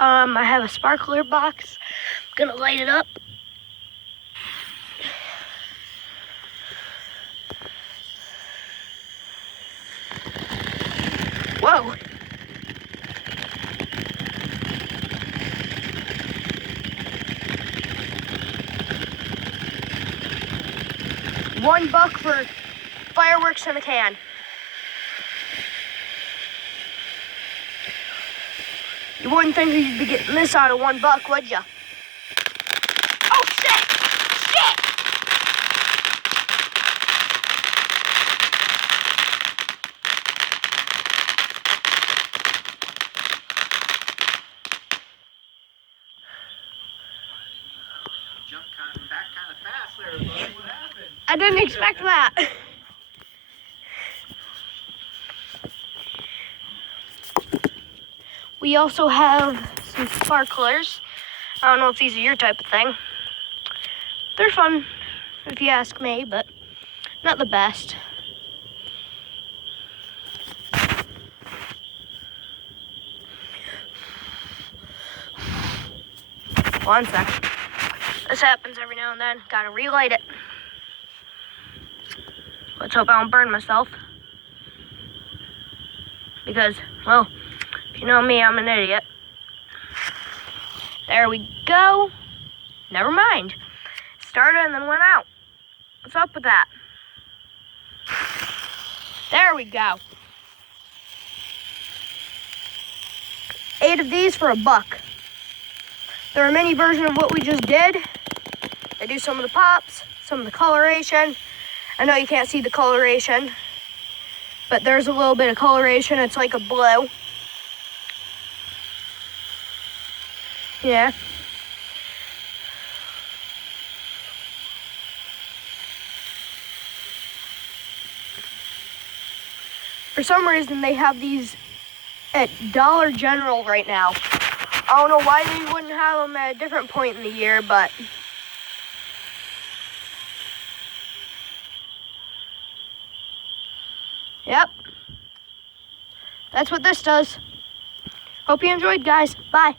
I have a sparkler box. I'm gonna light it up. Whoa. $1 for fireworks in a can. You wouldn't think you'd be getting this out of $1, would ya? Oh, shit! Shit! Jumped back kind of fast there, buddy. What happened? I didn't expect that. We also have some sparklers. I don't know if these are your type of thing. They're fun, if you ask me, but not the best. One sec. This happens every now and then. Gotta relight it. Let's hope I don't burn myself. Because, well, if you know me, I'm an idiot. There we go. Never mind. Started and then went out. What's up with that? There we go. 8 of these for $1. They're a mini version of what we just did. They do some of the pops, some of the coloration. I know you can't see the coloration, but there's a little bit of coloration. It's like a blue. Yeah. For some reason, they have these at Dollar General right now. I don't know why they wouldn't have them at a different point in the year, but yep. That's what this does. Hope you enjoyed, guys. Bye.